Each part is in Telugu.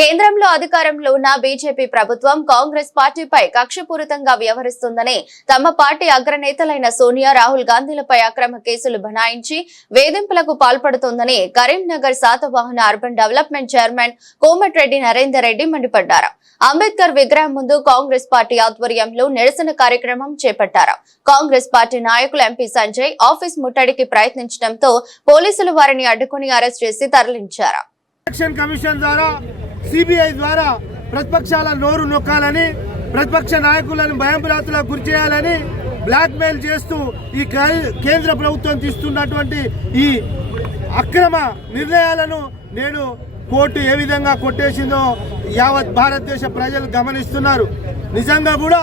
కేంద్రంలో అధికారంలో ఉన్న బీజేపీ ప్రభుత్వం కాంగ్రెస్ పార్టీపై కక్షపూరితంగా వ్యవహరిస్తుందని తమ పార్టీ అగ్రనేతలైన సోనియా రాహుల్ గాంధీలపై అక్రమ కేసులు బనాయించి వేధింపులకు పాల్పడుతోందని Karimnagar Satavahana urban development chairman Komatireddy Narender Reddy మండిపడ్డారు. అంబేద్కర్ విగ్రహం ముందు కాంగ్రెస్ పార్టీ ఆధ్వర్యంలో నిరసన కార్యక్రమం చేపట్టారు. కాంగ్రెస్ పార్టీ నాయకులు ఎంపీ సంజయ్ ఆఫీస్ ముట్టడికి ప్రయత్నించడంతో పోలీసులు వారిని అడ్డుకుని అరెస్ట్ చేసి తరలించారు. సిబిఐ ద్వారా ప్రతిపక్షాల నోరు నొక్కాలని, ప్రతిపక్ష నాయకులను భయంభ్రాంతులకు గురి చేయాలని బ్లాక్ మెయిల్ చేస్తూ ఈ కేంద్ర ప్రభుత్వం తీసుకున్నటువంటి ఈ అక్రమ నిర్ణయాలను నేడు కోర్టు ఏ విధంగా కొట్టేసిందో యావత్ భారతదేశ ప్రజలు గమనిస్తున్నారు. నిజంగా కూడా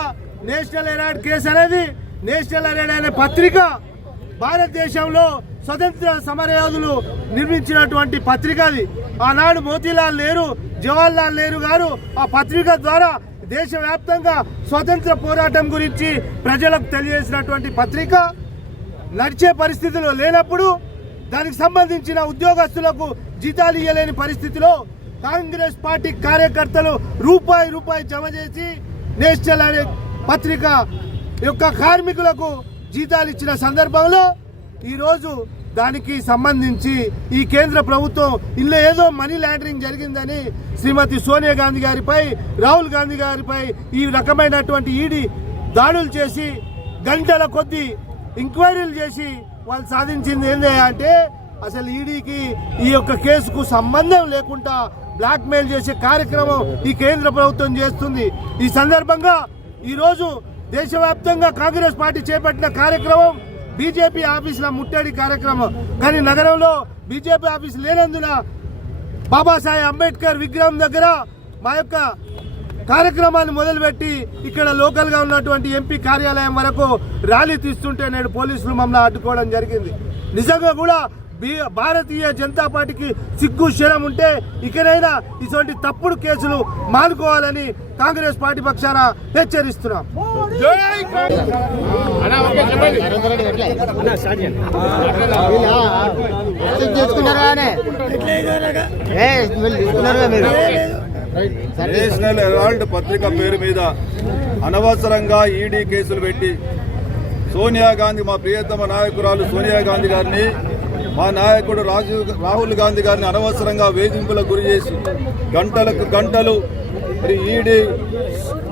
నేషనల్ హెరాల్డ్ కేసు అనేది, నేషనల్ హెరాల్డ్ అనే పత్రిక భారతదేశంలో స్వతంత్ర సమరయోధులు నిర్మించినటువంటి పత్రిక. అది ఆనాడు మోతీలాల్ నెహ్రూ, జవహర్లాల్ నెహ్రూ గారు ఆ పత్రిక ద్వారా దేశవ్యాప్తంగా స్వతంత్ర పోరాటం గురించి ప్రజలకు తెలియజేసినటువంటి పత్రిక నడిచే పరిస్థితిలో లేనప్పుడు, దానికి సంబంధించిన ఉద్యోగస్తులకు జీతాలు ఇవ్వలేని పరిస్థితిలో కాంగ్రెస్ పార్టీ కార్యకర్తలు రూపాయి జమ చేసి నేషనల్ అనే పత్రిక యొక్క కార్మికులకు జీతాలు ఇచ్చిన సందర్భంలో ఈరోజు దానికి సంబంధించి ఈ కేంద్ర ప్రభుత్వం ఇలా ఏదో మనీ లాండరింగ్ జరిగిందని శ్రీమతి సోనియా గాంధీ గారిపై, రాహుల్ గాంధీ గారిపై ఈ రకమైనటువంటి ఈడీ దాడులు చేసి గంటల కొద్దీ ఎంక్వైరీలు చేసి వాళ్ళు సాధించింది ఏంటి అంటే అసలు ఈడీకి ఈ యొక్క కేసుకు సంబంధం లేకుండా బ్లాక్ మెయిల్ చేసే కార్యక్రమం ఈ కేంద్ర ప్రభుత్వం చేస్తుంది. ఈ సందర్భంగా ఈరోజు దేశవ్యాప్తంగా కాంగ్రెస్ పార్టీ చేపట్టిన కార్యక్రమం బీజేపీ ఆఫీసుల ముట్టడి కార్యక్రమం. కానీ నగరంలో బీజేపీ ఆఫీసు లేనందున బాబాసాహెబ్ అంబేద్కర్ విగ్రహం దగ్గర మా యొక్క కార్యక్రమాన్ని మొదలుపెట్టి ఇక్కడ లోకల్ గా ఉన్నటువంటి ఎంపీ కార్యాలయం వరకు ర్యాలీ తీస్తుంటే నేడు పోలీసులు మమ్మల్ని అడ్డుకోవడం జరిగింది. నిజంగా కూడా భారతీయ జనతా పార్టీకి సిగ్గు శరం ఉంటే ఇకనైనా ఇటువంటి తప్పుడు కేసులు మానుకోవాలని కాంగ్రెస్ పార్టీ పక్షాన హెచ్చరిస్తున్నాం. నేషనల్ హెరాల్డ్ పత్రిక పేరు మీద అనవసరంగా ఈడీ కేసులు పెట్టి సోనియా గాంధీ, మా ప్రియతమ నాయకురాలు సోనియా గాంధీ గారిని, మా నాయకుడు రాహుల్ గాంధీ గారిని అనవసరంగా వేధింపులకు గురి చేసి గంటలకు గంటలు మరి ఈడీ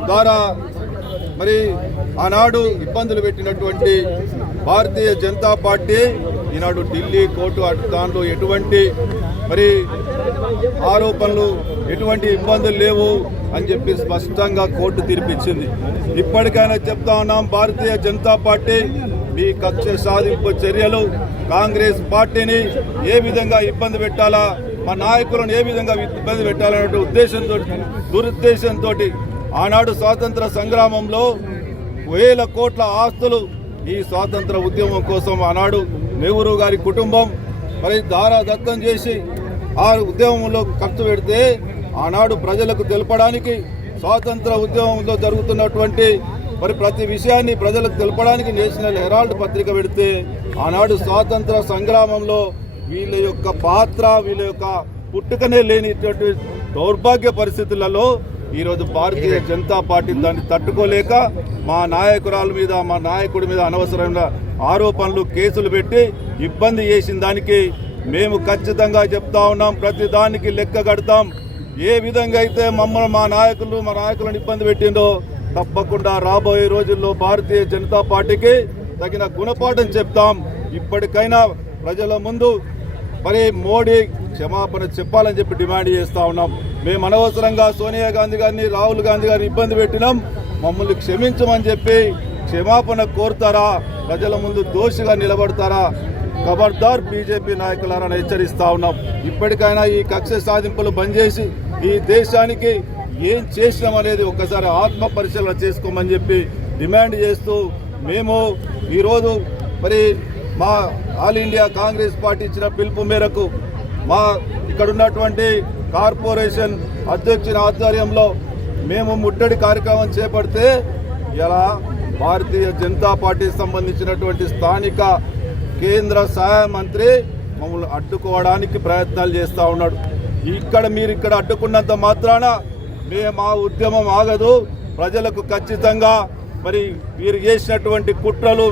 ద్వారా మరి ఆనాడు ఇబ్బందులు పెట్టినటువంటి భారతీయ జనతా పార్టీ ఈనాడు ఢిల్లీ కోర్టు దాంట్లో ఎటువంటి మరి ఆరోపణలు, ఎటువంటి ఇబ్బందులు లేవు అని చెప్పి స్పష్టంగా కోర్టు తీర్పిచ్చింది. ఇప్పటికైనా చెప్తా ఉన్నాం, భారతీయ జనతా పార్టీ మీ కక్ష సాధింపు చర్యలు కాంగ్రెస్ పార్టీని ఏ విధంగా ఇబ్బంది పెట్టాలా, మా నాయకులను ఏ విధంగా ఇబ్బంది పెట్టాలనే ఉద్దేశంతో, దురుద్దేశంతో ఆనాడు స్వాతంత్ర సంగ్రామంలో వేల కోట్ల ఆస్తులు ఈ స్వాతంత్ర ఉద్యమం కోసం ఆనాడు నెహ్రూ గారి కుటుంబం మరి దారాదత్తం చేసి ఆ ఉద్యమంలో ఖర్చు పెడితే ఆనాడు ప్రజలకు తెలపడానికి, స్వాతంత్ర ఉద్యమంలో జరుగుతున్నటువంటి మరి ప్రతి విషయాన్ని ప్రజలకు తెలపడానికి నేషనల్ హెరాల్డ్ పత్రిక పెడితే ఆనాడు స్వాతంత్ర సంగ్రామంలో వీళ్ళ యొక్క పాత్ర, వీళ్ళ యొక్క పుట్టుకనే లేనిటువంటి దౌర్భాగ్య పరిస్థితులలో ఈరోజు భారతీయ జనతా పార్టీ దాన్ని తట్టుకోలేక మా నాయకురాల మీద, మా నాయకుడి మీద అనవసరమైన ఆరోపణలు, కేసులు పెట్టి ఇబ్బంది చేసిన దానికి మేము ఖచ్చితంగా చెప్తా ఉన్నాం, ప్రతి దానికి లెక్క కడతాం. ఏ విధంగా అయితే మమ్మల్ని మా నాయకులను ఇబ్బంది పెట్టిందో తప్పకుండా రాబోయే రోజుల్లో భారతీయ జనతా పార్టీకి తగిన గుణపాఠం చెప్తాం. ఇప్పటికైనా ప్రజల ముందు మరి మోడీ క్షమాపణ చెప్పాలని చెప్పి డిమాండ్ చేస్తా ఉన్నాం. మేము అనవసరంగా సోనియా గాంధీ గారిని, రాహుల్ గాంధీ గారిని ఇబ్బంది పెట్టినాం, మమ్మల్ని క్షమించమని చెప్పి క్షమాపణ కోరుతారా, ప్రజల ముందు దోషిగా నిలబడతారా? ఖబర్దార్ బీజేపీ నాయకులను హెచ్చరిస్తా ఉన్నాం. ఇప్పటికైనా ఈ కక్ష సాధింపులు బంద్ చేసి ఈ దేశానికి ఏం చేసినామనేది ఒక్కసారి ఆత్మ పరిశీలన చేసుకోమని చెప్పి డిమాండ్ చేస్తూ మేము ఈరోజు మరి మా ఆల్ ఇండియా కాంగ్రెస్ పార్టీ ఇచ్చిన పిలుపు మేరకు మా ఇక్కడ ఉన్నటువంటి కార్పొరేషన్ అధ్యక్షుని ఆధ్వర్యంలో మేము ముట్టడి కార్యక్రమం చేపడితే ఇలా భారతీయ జనతా పార్టీకి సంబంధించినటువంటి స్థానిక కేంద్ర సహాయ మంత్రి మమ్మల్ని అడ్డుకోవడానికి ప్రయత్నాలు చేస్తూ ఉన్నాడు. మీరు ఇక్కడ అడ్డుకున్నంత మాత్రాన మా ఉద్యమం ఆగదు. ప్రజలకు ఖచ్చితంగా మరి వీరు చేసినటువంటి కుట్రలు